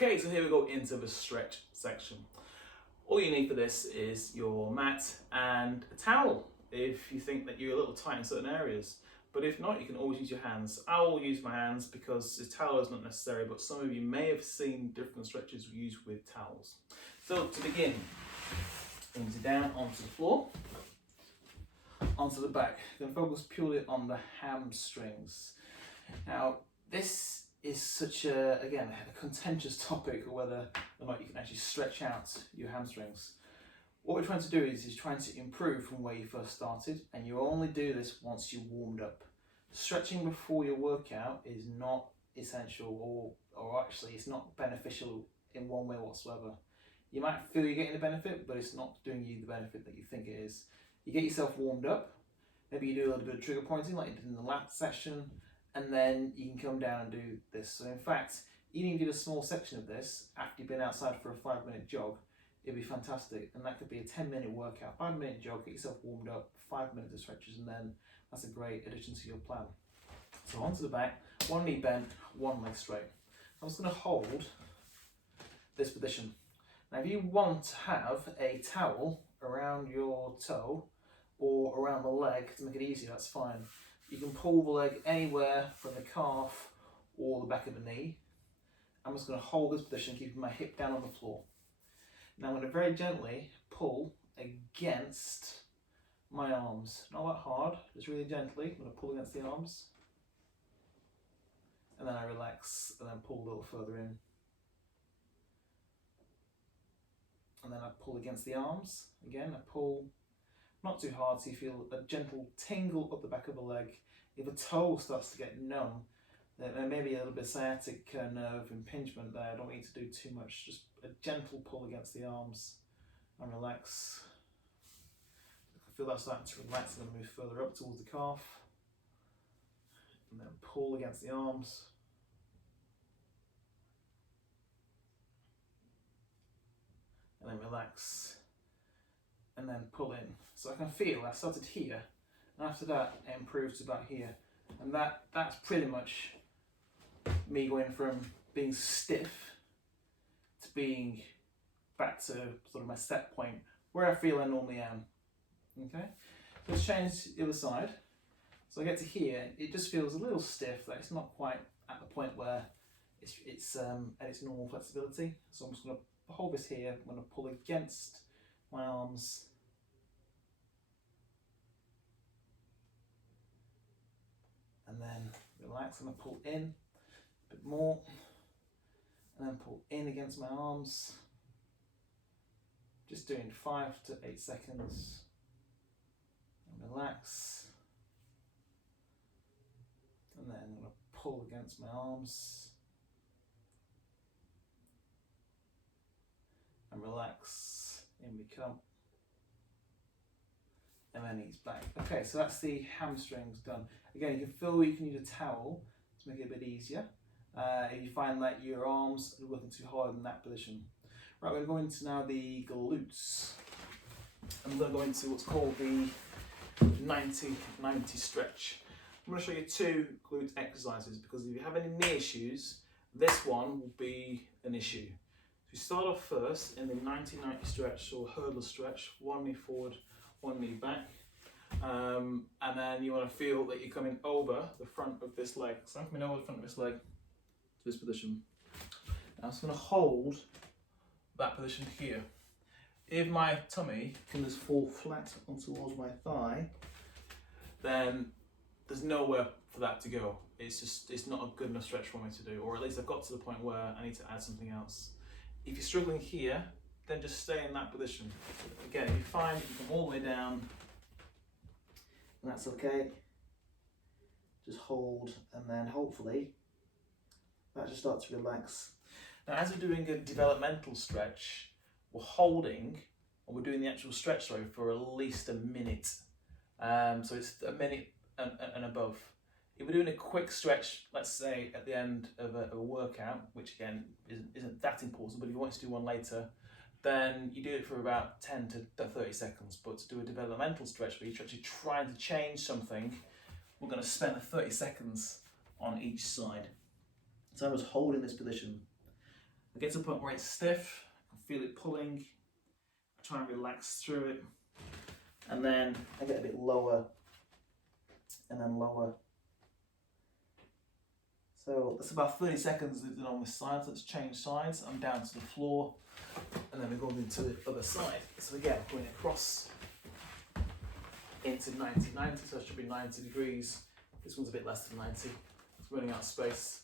Okay, so here we go into the stretch section. All you need for this is your mat and a towel if you think that you're a little tight in certain areas. But if not, you can always use your hands. I will use my hands because the towel is not necessary, but some of you may have seen different stretches used with towels. So to begin, easy down onto the floor, onto the back. Then focus purely on the hamstrings. Now, this is such a, again, a contentious topic of whether or not you can actually stretch out your hamstrings. What we're trying to do is trying to improve from where you first started, and you only do this once you warmed up. Stretching before your workout is not essential, or actually it's not beneficial in one way whatsoever. You might feel you're getting the benefit, but it's not doing you the benefit that you think it is. You get yourself warmed up, maybe you do a little bit of trigger pointing like you did in the last session, and then you can come down and do this. So in fact, even if you did a small section of this after you've been outside for a 5-minute jog, it'd be fantastic. And that could be a 10-minute workout, 5-minute jog, get yourself warmed up, 5 minutes of stretches, and then that's a great addition to your plan. So onto the back, one knee bent, one leg straight. I'm just going to hold this position. Now if you want to have a towel around your toe or around the leg to make it easier, that's fine. You can pull the leg anywhere from the calf or the back of the knee. I'm just going to hold this position, keeping my hip down on the floor. Now I'm going to very gently pull against my arms. Not that hard, just really gently. I'm going to pull against the arms. And then I relax and then pull a little further in. And then I pull against the arms. Again, I pull. Not too hard, so you feel a gentle tingle up the back of the leg. If a toe starts to get numb, then there may be a little bit of sciatic nerve impingement there. I don't need to do too much. Just a gentle pull against the arms and relax. I feel that's starting to relax. I'm going to move further up towards the calf. And then pull against the arms. And then relax. And then pull in. So I can feel I started here, and after that it improved to about here. And that's pretty much me going from being stiff to being back to sort of my set point where I feel I normally am. Okay? So let's change the other side. So I get to here, it just feels a little stiff, that it's not quite at the point where it's at its normal flexibility. So I'm just going to hold this here, I'm going to pull against my arms. And then relax, and I pull in a bit more, and then pull in against my arms. Just doing 5 to 8 seconds. And relax. And then I'm going to pull against my arms. And relax. In we come. And then ease back. Okay, so that's the hamstrings done. Again, you can feel you can use a towel to make it a bit easier. If you find that your arms are working too hard in that position. Right, we're going to now the glutes. I'm going to go into what's called the 90-90 stretch. I'm going to show you 2 glute exercises because if you have any knee issues, this one will be an issue. So we start off first in the 90-90 stretch or hurdle stretch, 1 knee forward, 1 knee back, and then you want to feel that you're coming over the front of this leg. So I'm coming over the front of this leg to this position. Now I'm just going to hold that position here. If my tummy can just fall flat on towards my thigh, then there's nowhere for that to go. It's not a good enough stretch for me to do, or at least I've got to the point where I need to add something else. If you're struggling here, then just stay in that position. Again, if you find you come all the way down, and that's okay, just hold, and then hopefully that just starts to relax. Now, as we're doing a developmental stretch, we're holding, and we're doing the actual stretch for at least a minute. So it's a minute and above. If we're doing a quick stretch, let's say at the end of a workout, which again isn't that important, but if you want to do one later, then you do it for about 10 to 30 seconds. But to do a developmental stretch where you're actually trying to change something, we're going to spend 30 seconds on each side. So I was holding this position. I get to a point where it's stiff, I can feel it pulling, I try and relax through it, and then I get a bit lower, and then lower. So that's about 30 seconds on this side, so let's change sides. I'm down to the floor, and then we're going into the other side. So again, going across into 90, so it should be 90 degrees. This one's a bit less than 90, it's running out of space.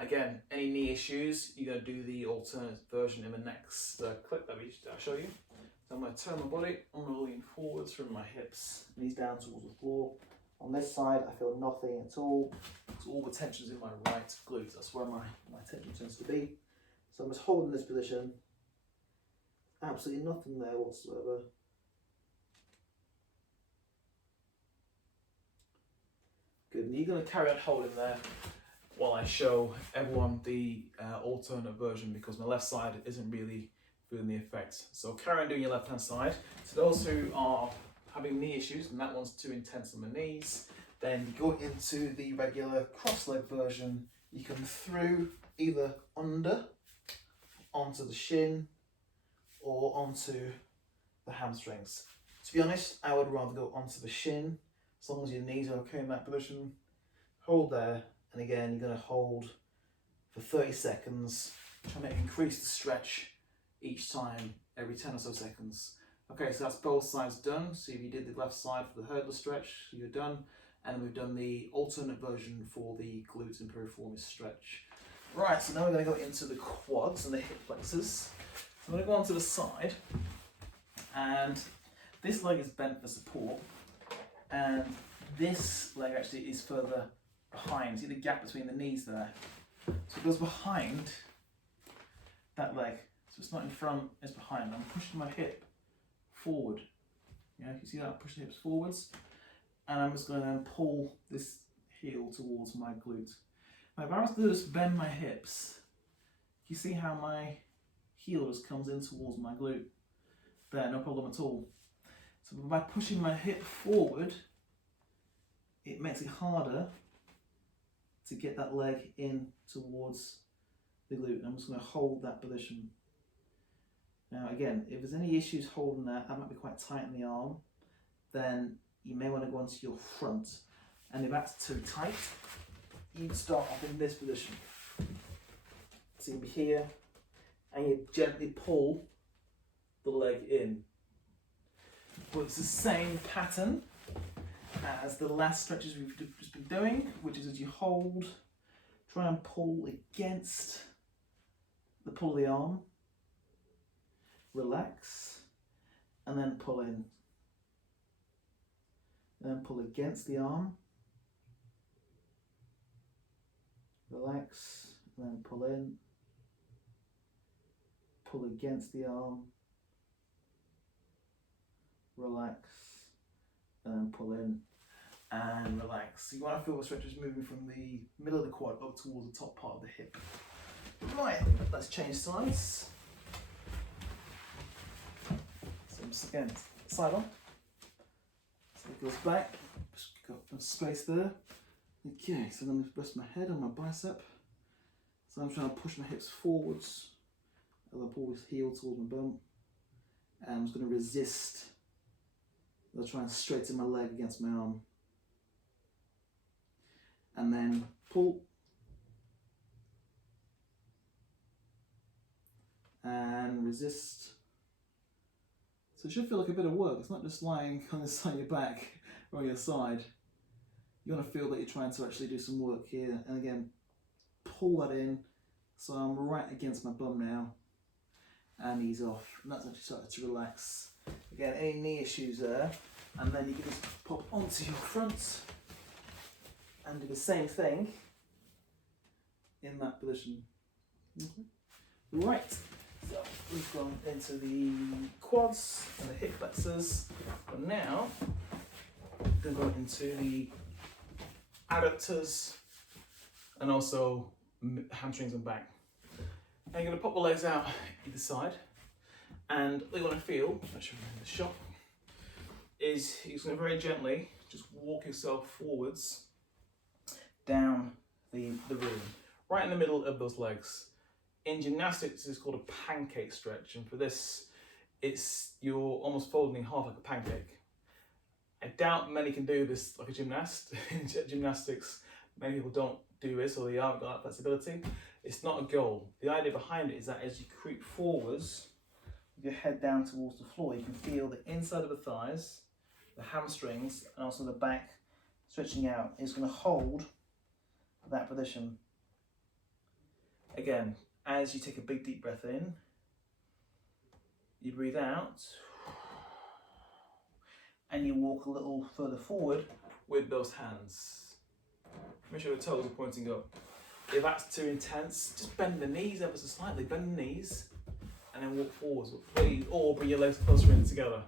Again, any knee issues, you're going to do the alternate version in the next clip that I'll show you. So I'm going to turn my body, I'm going to lean forwards from my hips, knees down towards the floor. On this side, I feel nothing at all. So all the tension's in my right glute. That's where my tension tends to be. So I'm just holding this position. Absolutely nothing there whatsoever. Good, and you're going to carry on holding there while I show everyone the alternate version, because my left side isn't really feeling the effect. So carry on doing your left hand side. So those who are having knee issues and that one's too intense on the knees, then you go into the regular cross leg version. You come through either under, onto the shin, or onto the hamstrings. To be honest, I would rather go onto the shin, as long as your knees are okay in that position. Hold there, and again, you're going to hold for 30 seconds, trying to increase the stretch each time, every 10 or so seconds. Okay, so that's both sides done. So if you did the left side for the hurdler stretch, you're done. And then we've done the alternate version for the glutes and piriformis stretch. Right, so now we're going to go into the quads and the hip flexors. So I'm going to go onto the side, and this leg is bent for support, and this leg actually is further behind. See the gap between the knees there? So it goes behind that leg. So it's not in front, it's behind. I'm pushing my hip forward. Yeah, you can see that I'm pushing the hips forwards, and I'm just going to then pull this heel towards my glute. Now, if I was to just bend my hips, you see how my heel just comes in towards my glute? There, no problem at all. So by pushing my hip forward, it makes it harder to get that leg in towards the glute. I'm just going to hold that position. Now again, if there's any issues holding that might be quite tight in the arm, then you may want to go onto your front. And if that's too tight, you'd start off in this position. So you'll be here, and you gently pull the leg in. But it's the same pattern as the last stretches we've just been doing, which is as you hold, try and pull against the pull of the arm, relax, and then pull in. Then pull against the arm, relax, and then pull in, pull against the arm, relax, and then pull in and relax. So you want to feel the stretches moving from the middle of the quad up towards the top part of the hip. Right, let's change sides. So just again, side on. So it goes back, just got some space there. Okay, so I'm going to rest my head on my bicep. So I'm trying to push my hips forwards as I pull this heel towards my bum. And I'm just going to resist. I'll try and straighten my leg against my arm. And then pull. And resist. So it should feel like a bit of work. It's not just lying on the side of your back or on your side. You're going to feel that you're trying to actually do some work here. And again, pull that in. So I'm right against my bum now. And ease off. And that's actually started to relax. Again, any knee issues there. And then you can just pop onto your front and do the same thing in that position. Right, so we've gone into the quads and the hip flexors, but now we're going to go into the adductors and also hamstrings and back. Now you're going to pop the legs out either side, and all you want to feel, I'll show you in the shot, is you're just going to very gently just walk yourself forwards down the room, right in the middle of those legs. In gymnastics, it's called a pancake stretch, and for this, you're almost folding in half like a pancake. I doubt many can do this like a gymnast. In gymnastics, many people don't do this, or they haven't got that flexibility. It's not a goal. The idea behind it is that as you creep forwards, with your head down towards the floor, you can feel the inside of the thighs, the hamstrings, and also the back stretching out. It's going to hold that position. Again, as you take a big deep breath in, you breathe out, and you walk a little further forward with those hands. Make sure the toes are pointing up. If that's too intense, just bend the knees ever so slightly. Bend the knees and then walk forwards. Or bring your legs closer in together.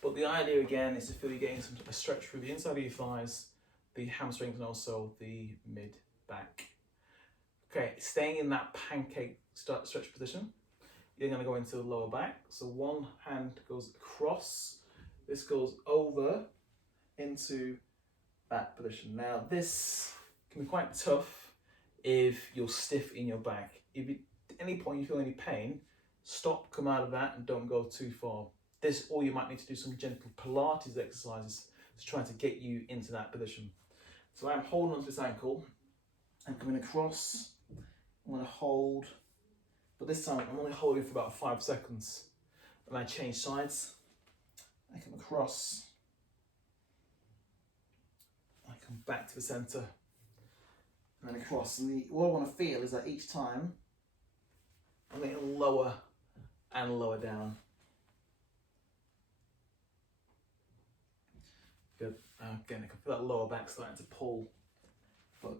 But the idea again is to feel you're getting a stretch through the inside of your thighs, the hamstrings, and also the mid-back. Okay, staying in that pancake stretch position, you're going to go into the lower back. So one hand goes across, this goes over into that position. Now this can be quite tough if you're stiff in your back. If at any point you feel any pain, stop, come out of that, and don't go too far. Or you might need to do some gentle Pilates exercises to try to get you into that position. So I'm holding onto this ankle, I'm coming across, I'm going to hold, but this time I'm only holding for about 5 seconds. And I change sides, I come across, I come back to the centre, and then across. And what I want to feel is that each time I'm getting lower and lower down. Good. Again, I can feel that lower back starting to pull, but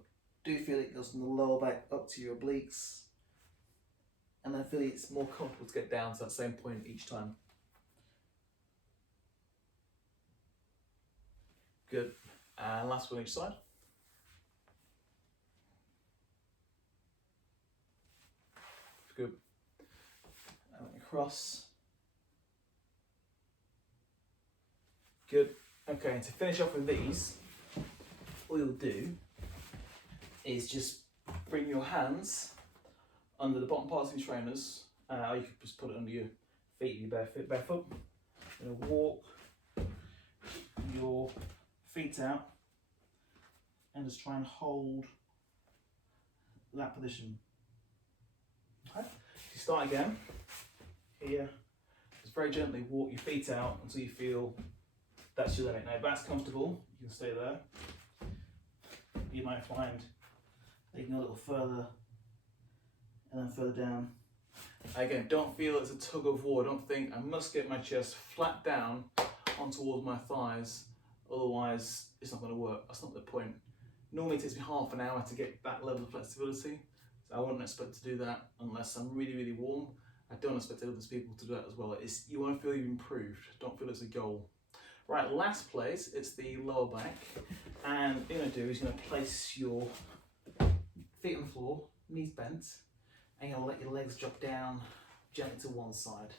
do feel it goes from the lower back up to your obliques, and then feel it's more comfortable to get down to that same point each time. Good. And last one each side. Good. And then across. Good. Okay, and to finish off with these, all you'll do is just bring your hands under the bottom parts of your trainers, or you could just put it under your feet, your barefoot. And walk your feet out and just try and hold that position. Okay. You start again here. Just very gently walk your feet out until you feel that's your limit. Now, if that's comfortable, you can stay there. You might find that you can go a little further and then further down. Again, don't feel it's a tug of war. Don't think I must get my chest flat down on towards my thighs, otherwise it's not going to work. That's not the point. Normally it takes me half an hour to get that level of flexibility, so I wouldn't expect to do that unless I'm really, really warm. I don't expect other people to do that as well. You want to feel you've improved. Don't feel it's a goal. Right, last place, it's the lower back. And what you're going to do is you're going to place your feet on the floor, knees bent, and you're going to let your legs drop down gently to one side.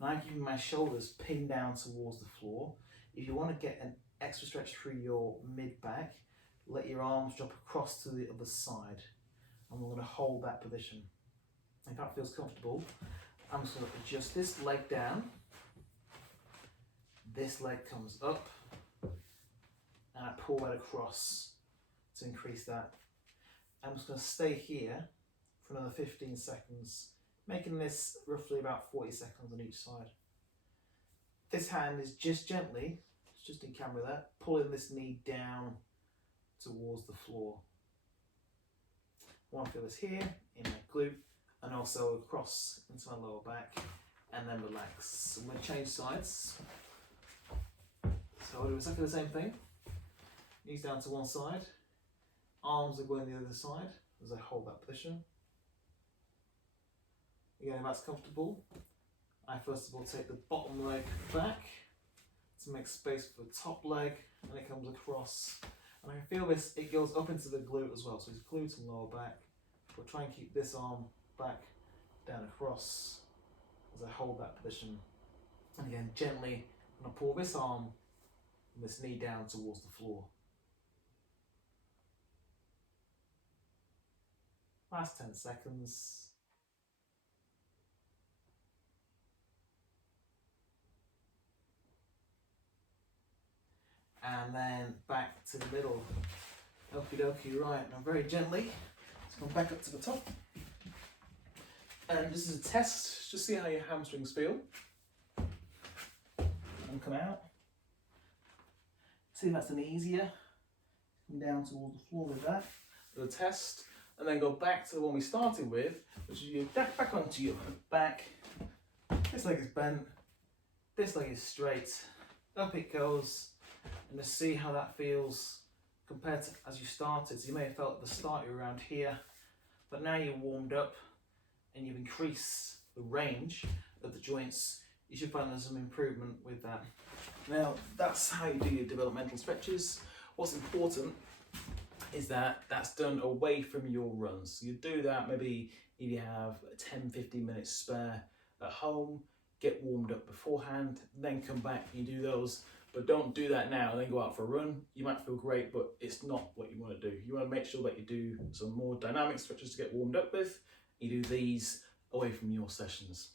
Now I'm keeping my shoulders pinned down towards the floor. If you want to get an extra stretch through your mid-back, let your arms drop across to the other side. And we're going to hold that position. If that feels comfortable, I'm just going to adjust this leg down. This leg comes up, and I pull that across to increase that. I'm just going to stay here for another 15 seconds, making this roughly about 40 seconds on each side. This hand is just gently, just in camera there, pulling this knee down towards the floor. I want to feel this here, in my glute, and also across into my lower back, and then relax. So I'm going to change sides. So I'll do exactly the same thing. Knees down to one side, arms are going the other side as I hold that position. Again, if that's comfortable, I first of all take the bottom leg back to make space for the top leg, and it comes across. And I can feel this, it goes up into the glute as well, so it's glute and lower back. But try and keep this arm back, down across as I hold that position. And again, gently, I'm going to pull this arm and this knee down towards the floor. Last 10 seconds. and then back to the middle. Okie dokie, right, now very gently, let's go back up to the top. And this is a test, just see how your hamstrings feel. And come out. See if that's any easier. Come down towards the floor with that. Do a test, and then go back to the one we started with, which is you back onto your back. This leg is bent, this leg is straight. Up it goes, and just see how that feels compared to as you started. So you may have felt at the start you're around here, but now you're warmed up and you've increased the range of the joints. You should find there's some improvement with that. Now, that's how you do your developmental stretches. What's important is that that's done away from your runs. So you do that maybe if you have 10-15 minutes spare at home, get warmed up beforehand, then come back and you do those. But don't do that now and then go out for a run. You might feel great, but it's not what you want to do. You want to make sure that you do some more dynamic stretches to get warmed up with. You do these away from your sessions.